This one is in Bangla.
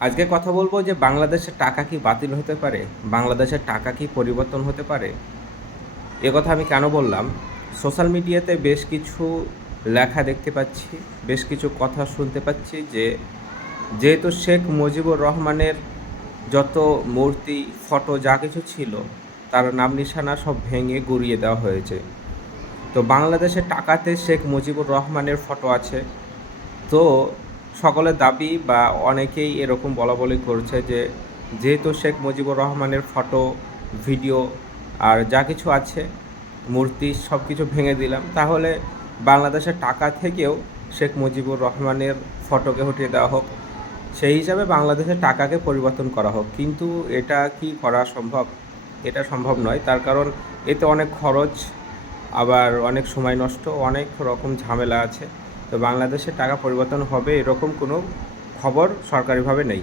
আজকে কথা বলব যে বাংলাদেশের টাকা কি বাতিল হতে পারে? বাংলাদেশের টাকা কি পরিবর্তন হতে পারে? এ কথা আমি কেন বললাম? সোশ্যাল মিডিয়াতে বেশ কিছু লেখা দেখতে পাচ্ছি, বেশ কিছু কথা শুনতে পাচ্ছি যে যেহেতু শেখ মুজিবুর রহমানের যত মূর্তি, ফটো, যা কিছু ছিল, তার নাম নিশানা সব ভেঙে গুড়িয়ে দেওয়া হয়েছে। তো বাংলাদেশের টাকাতে শেখ মুজিবুর রহমানের ফটো আছে। তো সকলের দাবি বা অনেকেই এরকম বলা বলি করছে যে, যেহেতু শেখ মুজিবুর রহমানের ফটো, ভিডিও আর যা কিছু আছে, মূর্তি সব কিছু ভেঙে দিলাম, তাহলে বাংলাদেশের টাকা থেকেও শেখ মুজিবুর রহমানের ফটোকে হটিয়ে দেওয়া হোক। সেই হিসাবে বাংলাদেশের টাকাকে পরিবর্তন করা হোক। কিন্তু এটা কি করা সম্ভব? এটা সম্ভব নয়। তার কারণ এতে অনেক খরচ, আবার অনেক সময় নষ্ট, অনেক রকম ঝামেলা আছে। তো বাংলাদেশে টাকা পরিবর্তন হবে এরকম কোনো খবর সরকারিভাবে নেই।